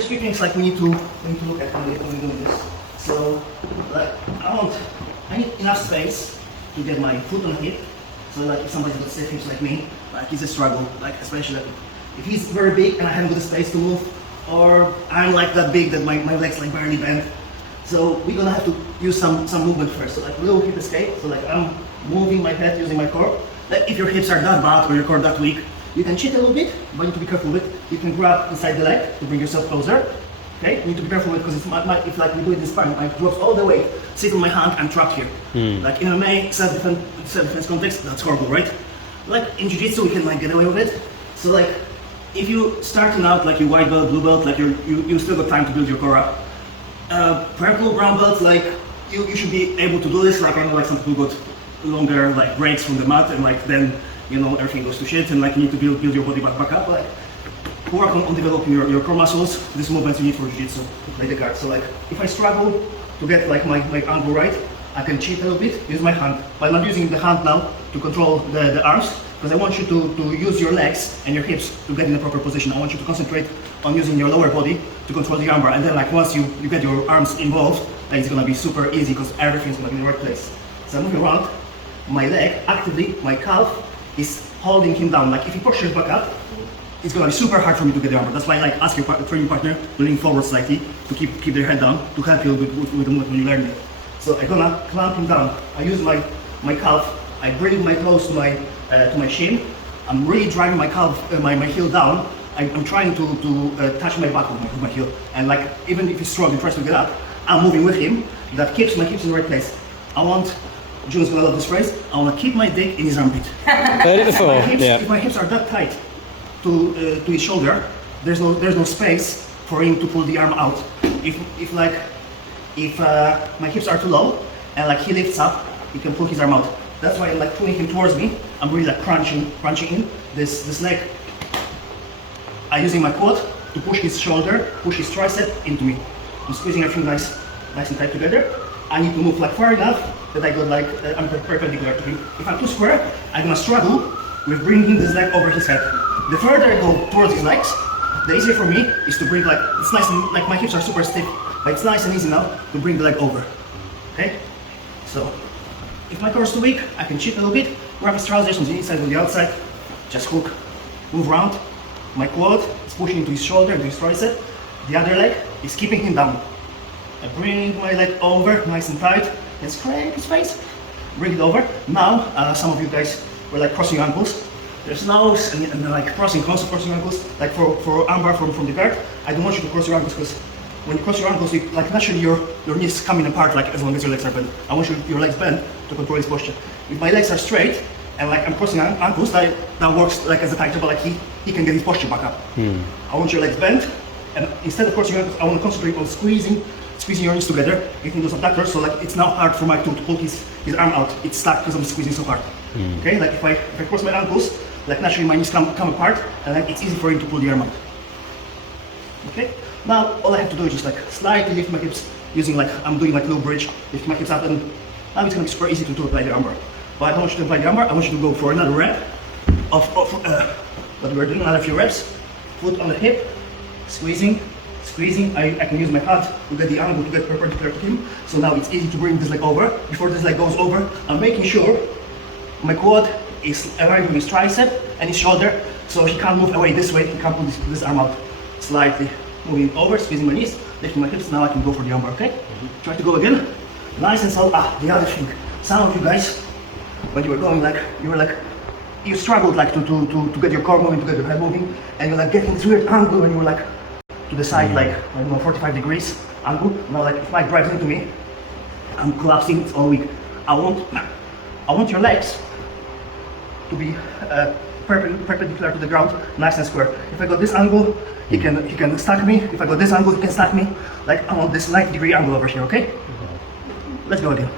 There's few things like we need to look at when we're doing this. So, like, I need enough space to get my foot on the hip. So, like, if somebody's got stiff hips like me, like, it's a struggle. Like, especially like, if he's very big and I haven't got the space to move, or I'm like that big that my legs like barely bend. So we're gonna have to use some movement first. So like little hip escape. So like I'm moving my head using my core. Like if your hips are that bad or your core that weak, you can cheat a little bit, but you need to be careful with. You can grab inside the leg to bring yourself closer. Okay, you need to be careful with because if like we do it this part, I drop all the weight, sit on my hand, I'm trapped here. Like in MMA, self-defense context, that's horrible, right? Like in jiu-jitsu, we can like get away with it. So like if you starting out like your white belt, blue belt, like you still got time to build your core up. Purple, brown belt, like you should be able to do this. Like I know like some people got longer like breaks from the mat and like then everything goes to shit and like you need to build your body back up. Like work on developing your core muscles. These movements you need for jiu-jitsu to play the card. So like if I struggle to get like my angle right, I can cheat a little bit, use my hand. But I'm not using the hand now to control the arms because I want you to use your legs and your hips to get in the proper position. I want you to concentrate on using your lower body to control the armbar, and then like once you get your arms involved, then it's gonna be super easy because everything's gonna be in the right place. So I'm moving around, my leg actively, my calf is holding him down. Like if he pushes back up, it's gonna be super hard for me to get the armbar. That's why I like ask your training partner to lean forward slightly to keep their head down to help you with the movement when you learn it. So I'm gonna clamp him down. I use my calf. I bring my toes to my shin. I'm really driving my calf, my heel down. I'm trying to touch my back with my heel. And like even if he's strong and tries to get up, I'm moving with him. That keeps my hips in the right place. I want, June's gonna love this phrase, I want to keep my dick in his armpit. Heard it before. If my hips are that tight to his shoulder, there's no space for him to pull the arm out. If my hips are too low and like he lifts up, he can pull his arm out. That's why I'm like pulling him towards me. I'm really like crunching in this leg. I'm using my quad to push his shoulder, push his tricep into me. I'm squeezing everything nice and tight together. I need to move like far enough that I got like I'm perpendicular to him. If I'm too square, I'm gonna struggle with bringing this leg over his head. The further I go towards his legs, the easier for me is to bring like it's nice and like my hips are super stiff, but it's nice and easy now to bring the leg over. Okay, so. If my core is too weak, I can cheat a little bit, grab his trousers on the inside or the outside, just hook, move around. My quad is pushing into his shoulder, into his tricep. The other leg is keeping him down. I bring my leg over, nice and tight, and scrape his face. Bring it over. Now, some of you guys were like crossing your ankles. There's no, and like crossing ankles, like for armbar from the guard. I don't want you to cross your ankles because when you cross your ankles, like naturally your knees coming apart like as long as your legs are bent. I want your legs bent to control his posture. If my legs are straight and like I'm crossing ankles, that works like as a tighter, but like he can get his posture back up. I want your legs bent, and instead of crossing your ankles, I want to concentrate on squeezing your knees together, getting those abductors. So like it's now hard for my tool to pull his arm out. It's stuck because I'm squeezing so hard. Okay, like if I cross my ankles, like naturally my knees come apart, and like it's easy for him to pull the arm out. Okay. Now all I have to do is just like slightly lift my hips using like I'm doing like little bridge, lift my hips up, and now it's gonna be super easy to apply the armbar. But I don't want you to apply the armbar, I want you to go for another rep of what we're doing, another few reps. Foot on the hip, squeezing. I can use my hand to get the angle to get perpendicular to him. So now it's easy to bring this leg over. Before this leg goes over, I'm making sure my quad is aligned with his tricep and his shoulder, so he can't move away this way, he can't pull this arm out. Slightly moving over, squeezing my knees, lifting my hips. Now I can go for the armbar, okay? Try to go again. Nice and slow. The other thing. Some of you guys, when you were going like, you struggled like to get your core moving, to get your head moving, and you're like getting this weird angle when you were like to the side, like, I don't know, 45 degrees angle. Now like if Mike drives into me, I'm collapsing, it's all weak. I want your legs to be perpendicular to the ground, nice and square. If I got this angle, he can stack me. If I got this angle, he can stack me. Like I want this 90-degree angle over here, okay? Let's go again.